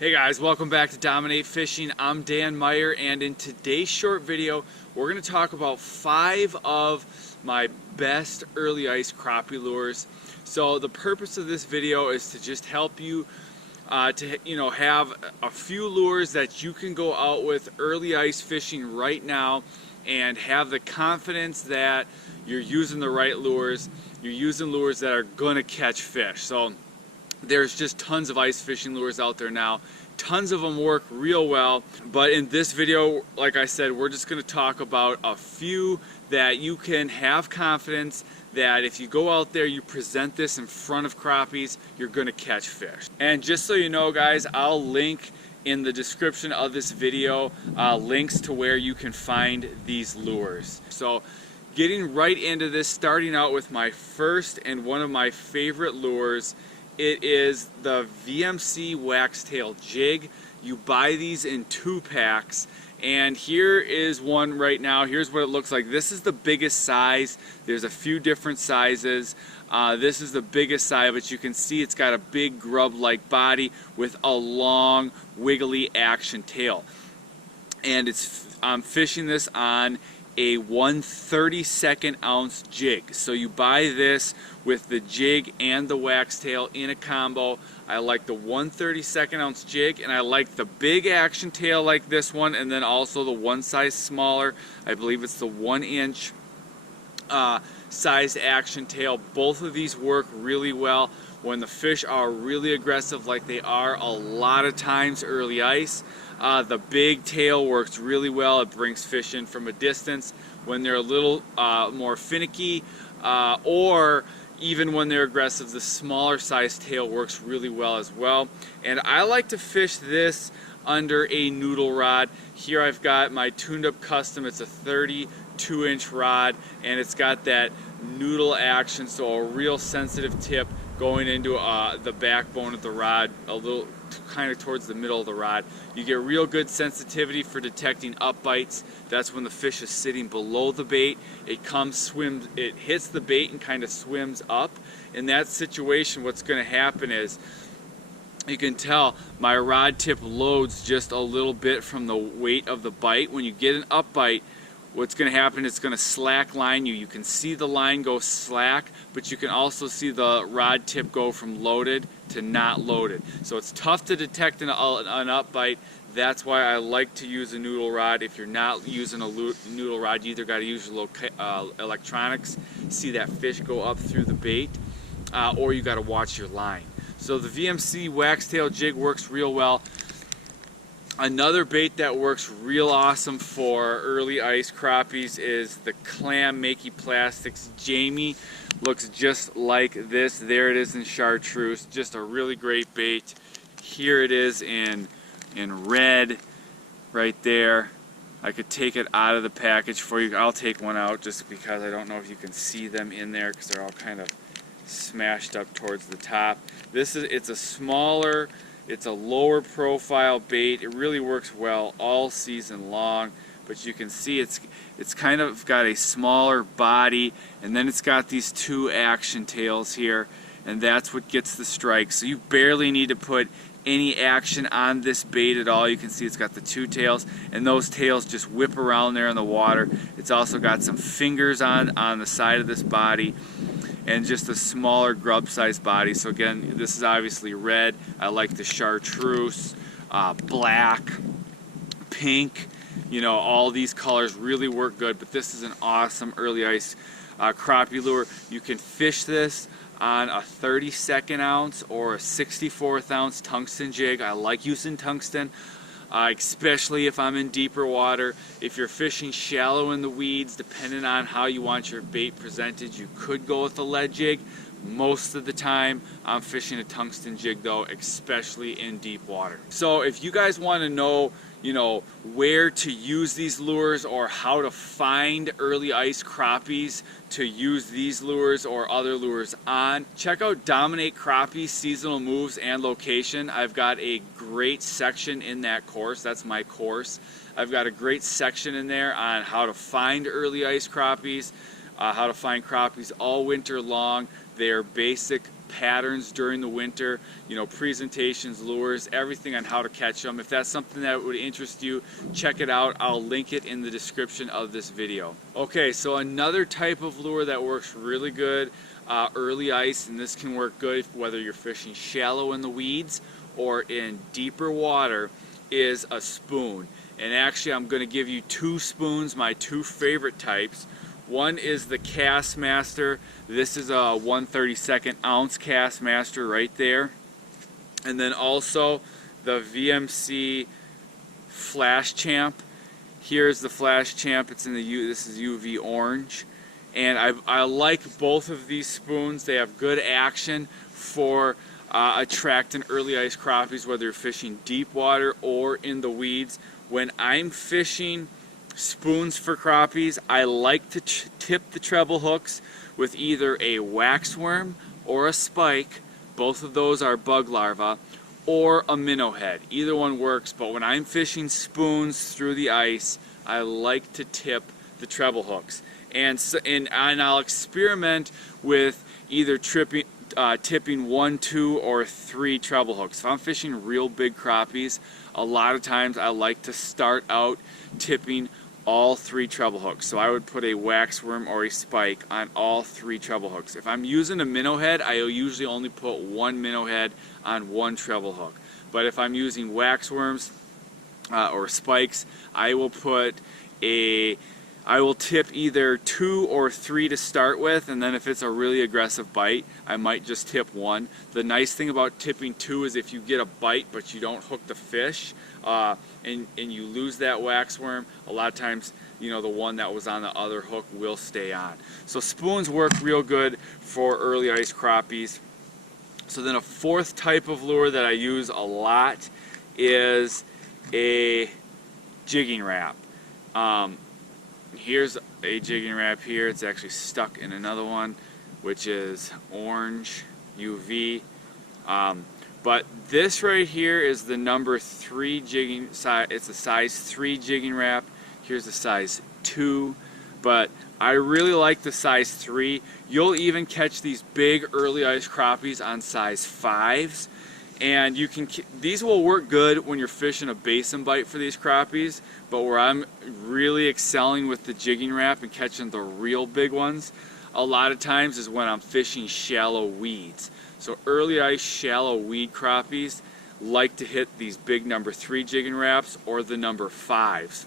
Hey guys, welcome back to Dominate Fishing. I'm Dan Meyer, and in today's short video we're going to talk about 5 of my best early ice crappie lures. So the purpose of this video is to just help you to have a few lures that you can go out with early ice fishing right now and have the confidence that you're using the right lures. You're using lures that are going to catch fish. So there's just tons of ice fishing lures out there now. Tons of them work real well, but in this video, like I said, we're just going to talk about a few that you can have confidence that if you go out there, you present this in front of crappies, you're going to catch fish. And just so you know, guys, I'll link in the description of this video links to where you can find these lures. So getting right into this, starting out with my first and one of my favorite lures. It is the VMC Waxtail Jig. You buy these in 2 packs, and here is one right now. Here's what it looks like. This is the biggest size. There's a few different sizes. This is the biggest size, but you can see it's got a big grub-like body with a long, wiggly action tail. And I'm fishing this on a 1/32 ounce jig. So you buy this with the jig and the waxtail in a combo. I like the 1/32 ounce jig, and I like the big action tail like this one, and then also the one size smaller. I believe it's the 1 inch sized action tail. Both of these work really well when the fish are really aggressive like they are a lot of times early ice. The big tail works really well. It brings fish in from a distance. When they're a little more finicky or even when they're aggressive, the smaller size tail works really well as well. And I like to fish this under a noodle rod. Here I've got my tuned up custom. It's a 32-inch rod, and it's got that noodle action, so a real sensitive tip going into the backbone of the rod, a little kind of towards the middle of the rod. You get real good sensitivity for detecting up bites. That's when the fish is sitting below the bait. It swims, it hits the bait and kind of swims up. In that situation, what's going to happen is, you can tell my rod tip loads just a little bit from the weight of the bite. When you get an up bite, what's going to happen is it's going to slack line you. You can see the line go slack, but you can also see the rod tip go from loaded to not loaded. So it's tough to detect an up bite. That's why I like to use a noodle rod. If you're not using a noodle rod, you either got to use your little electronics, see that fish go up through the bait, or you got to watch your line. So the VMC Waxtail Jig works real well. Another bait that works real awesome for early ice crappies is the Clam Maki Plastics. Jamie looks just like this. There it is in chartreuse. Just a really great bait. Here it is in red right there. I could take it out of the package for you. I'll take one out just because I don't know if you can see them in there because they're all kind of smashed up towards the top. It's a smaller, it's a lower profile bait. It really works well all season long, but you can see it's kind of got a smaller body, and then it's got these 2 action tails here, and that's what gets the strike. So you barely need to put any action on this bait at all. You can see it's got the 2 tails, and those tails just whip around there in the water. It's also got some fingers on the side of this body, and just a smaller grub sized body. So again, this is obviously red. I like the chartreuse, black, pink, all these colors really work good, but this is an awesome early ice crappie lure. You can fish this on a 32nd ounce or a 64th ounce tungsten jig. I like using tungsten. Especially if I'm in deeper water. If you're fishing shallow in the weeds, depending on how you want your bait presented, you could go with a lead jig. Most of the time, I'm fishing a tungsten jig though, especially in deep water. So if you guys want to know, where to use these lures or how to find early ice crappies to use these lures or other lures on, check out Dominate Crappie Seasonal Moves and Location. I've got a great section in that course. That's my course. I've got a great section in there on how to find early ice crappies, how to find crappies all winter long. They're basic patterns during the winter, you know, presentations, lures, everything on how to catch them. If that's something that would interest you, check it out. I'll link it in the description of this video. Okay, so another type of lure that works really good early ice, and this can work good whether you're fishing shallow in the weeds or in deeper water, is a spoon. And actually I'm going to give you two spoons, my two favorite types. One is the Castmaster. This is a 1/32 ounce Castmaster right there. And then also the VMC Flash Champ. Here's the Flash Champ. It's in the this is UV orange. And I like both of these spoons. They have good action for attracting early ice crappies, whether you're fishing deep water or in the weeds. When I'm fishing spoons for crappies, I like to tip the treble hooks with either a waxworm or a spike. Both of those are bug larvae, or a minnow head. Either one works, but when I'm fishing spoons through the ice, I like to tip the treble hooks. And I'll experiment with either tipping 1, 2, or 3 treble hooks. If I'm fishing real big crappies, a lot of times I like to start out tipping all 3 treble hooks. So I would put a waxworm or a spike on all 3 treble hooks. If I'm using a minnow head, I'll usually only put 1 minnow head on 1 treble hook. But if I'm using waxworms or spikes, I will tip either 2 or 3 to start with, and then if it's a really aggressive bite, I might just tip 1. The nice thing about tipping 2 is if you get a bite but you don't hook the fish, and you lose that waxworm, a lot of times, you know, the one that was on the other hook will stay on. So spoons work real good for early ice crappies. So then a fourth type of lure that I use a lot is a jigging wrap. Here's a jigging wrap here. It's actually stuck in another one, which is orange UV. But this right here is the number 3 jigging size. It's a size 3 jigging wrap. Here's the size 2. But I really like the size 3. You'll even catch these big early ice crappies on size 5s. And these will work good when you're fishing a basin bite for these crappies, but where I'm really excelling with the jigging wrap and catching the real big ones, a lot of times is when I'm fishing shallow weeds. So early ice shallow weed crappies like to hit these big number 3 jigging wraps or the number 5s.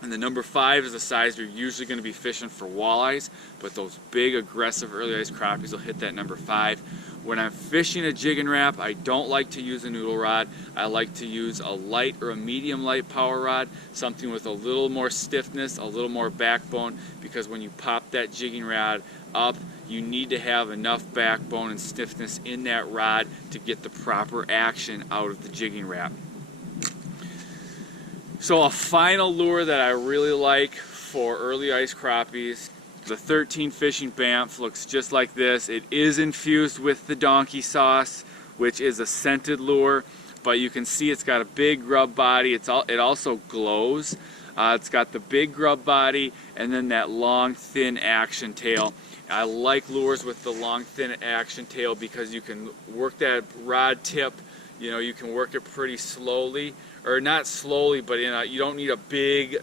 And the number 5 is the size you're usually going to be fishing for walleyes, but those big aggressive early ice crappies will hit that number 5. When I'm fishing a jigging wrap, I don't like to use a noodle rod. I like to use a light or a medium light power rod, something with a little more stiffness, a little more backbone, because when you pop that jigging rod up, you need to have enough backbone and stiffness in that rod to get the proper action out of the jigging wrap. So a final lure that I really like for early ice crappies, the 13 Fishing Banff, looks just like this. It is infused with the donkey sauce, which is a scented lure, but you can see it's got a big grub body. It also glows. It's got the big grub body and then that long, thin action tail. I like lures with the long, thin action tail because you can work that rod tip. You know, you can work it pretty slowly, or not slowly, but you don't need a big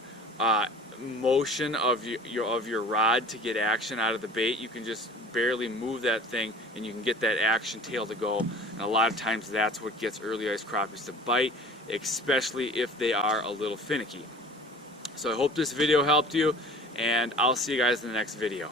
motion of your rod to get action out of the bait. You can just barely move that thing and you can get that action tail to go, and a lot of times that's what gets early ice crappies to bite, especially if they are a little finicky. So I hope this video helped you, and I'll see you guys in the next video.